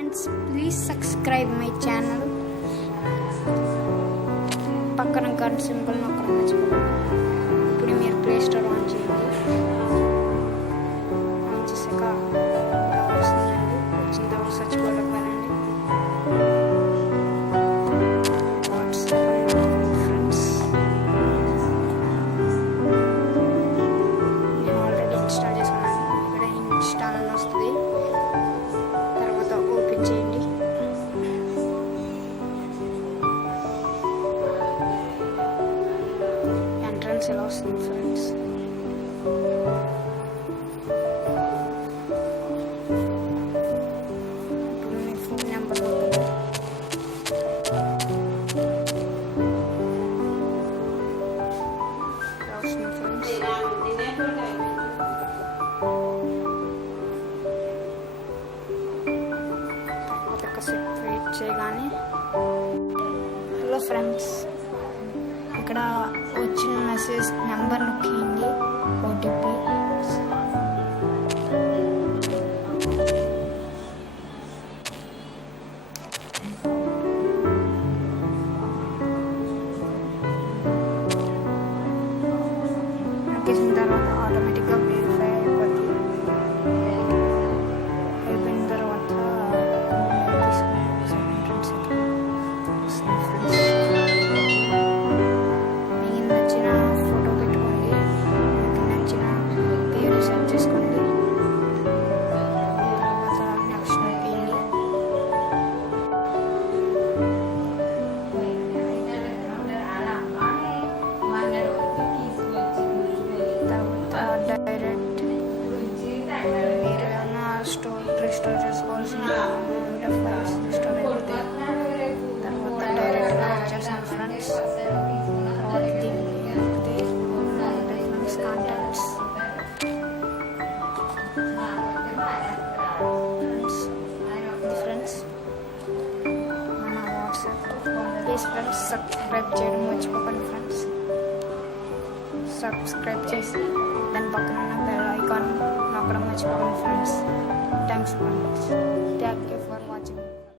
friends, please subscribe my channel. పక్కన గంట symbol నొక్కడం మర్చిపోకండి. ఇప్పుడు మీరు ప్లే స్టోర్ ఆన్ చేయండి. ఆన్ చేసాక వస్తుందండి. వచ్చిన తర్వాత సెర్చ్ బటన్ పైనండి. ఫ్రెండ్స్, నేను ఆల్రెడీ ఇన్స్టాల్ చేసుకున్నాను. ఇక్కడ ఇన్స్టాల్ అని వస్తుంది. తర్వాత ఓపెన్ చేయండి. ఎంట్రన్స్ ఎలా వస్తుంది ఫ్రెండ్స్? ఇప్పుడు మీ ఫోన్ నెంబర్ వస్తుంది. ఎలా వస్తుంది ఫ్రెండ్స్? తర్వాత కాసేపు వెయిట్ చేయగానే హలో ఫ్రెండ్స్, ఇక్కడ వచ్చిన మెసేజ్ నెంబర్ నొక్కేయండి. ఓటీపీ నొక్కేసిన తర్వాత ఆటోమేటిక్గా వెరిఫై అయిపోతుంది. అయిపోయిన తర్వాత మీకు నచ్చిన ఫోటో పెట్టుకోండి. మీకు నచ్చిన పేరు సెట్ చేసుకోండి. తర్వాత నెక్స్ట్ నొక్కేయండి. తర్వాత డైరెక్ట్ మీరు ఏమైనా రిస్టోర్ చేసుకోవాల్సిన ఫైల్స్ రిస్టోర్ అయిపోతాయి. తర్వాత డైరెక్ట్గా వచ్చేసాను ఫ్రెండ్స్. తర్వాత దీన్ని నొక్కితే ఫ్రెండ్స్ కాంటాక్ట్స్ ఫ్రెండ్స్ మన వాట్సాప్. ప్లీజ్ ఫ్రెండ్స్ సబ్స్క్రైబ్ చేయడం మర్చిపోకండి ఫ్రెండ్స్. సబ్స్క్రైబ్ చేసి దాని పక్కన ఉన్న బెల్ ఐకాన్ నొక్కడం మర్చిపోకండి friends. Thanks friends. Thank you.